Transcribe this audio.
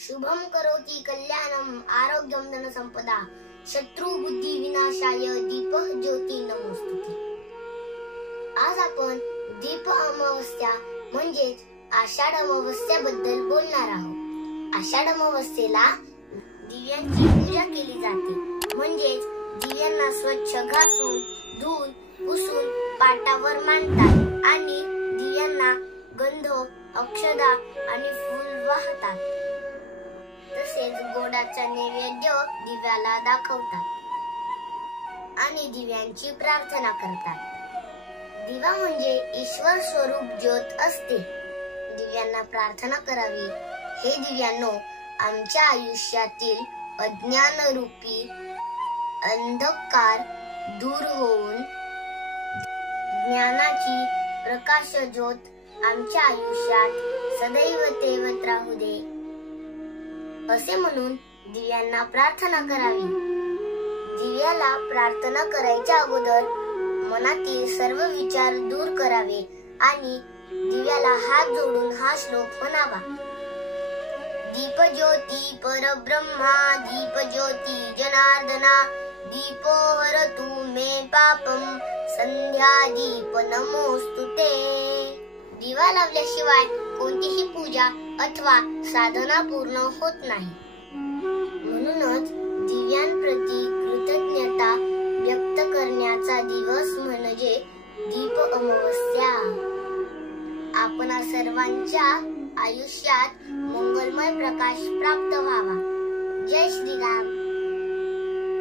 शुभम करोति कल्याणम आरोग्यम धनसंपदा शत्रु बुद्धी विनाशाय दीपः ज्योती नमोस्तुते। आज आपण दीप अमावस्या म्हणजेच आषाढ अमावस्याबद्दल बोलणार आहोत। आषाढ अमावस्येला दिव्यांची पूजा केली जाते, म्हणजेच दिव्यांना स्वच्छ घासून धुवून पुसून पाटावर मांडतात आणि दिव्यांना गंध, अक्षदा आणि फूल वाहतात। तसेच गोडाचा नैवेद्य दिव्याला दाखवतात आणि दिव्यांची प्रार्थना करतात। दिवा म्हणजे ईश्वर स्वरूप ज्योत असते। दिव्यांना प्रार्थना करावी। हे दिव्यांनो, आमच्या आयुष्यातील अज्ञान रूपी अंधकार दूर होऊन ज्ञानाची प्रकाश ज्योत आमच्या आयुष्यात सदैव तेवत राहू दे, असे म्हणून दिव्यांना प्रार्थना करावी। दिव्याला प्रार्थना करायच्या अगोदर मनातील सर्व विचार दूर करावे आणि दिव्याला हात जोडून हा श्लोक म्हणावा। दीप ज्योती परब्रह्मा दीप ज्योती जनार्दना दीपो हरतु मे पापम संध्या दीप नमोस्तुते। दिवा लावल्याशिवाय कोणतीही पूजा अथवा साधना पूर्ण होत नाही। म्हणूनच दिव्यांप्रती कृतज्ञता व्यक्त करण्याचा दिवस म्हणजे दीप अमावस्या। आपणा सर्वांच्या आयुष्यात मंगलमय प्रकाश प्राप्त व्हावा। जय श्रीराम।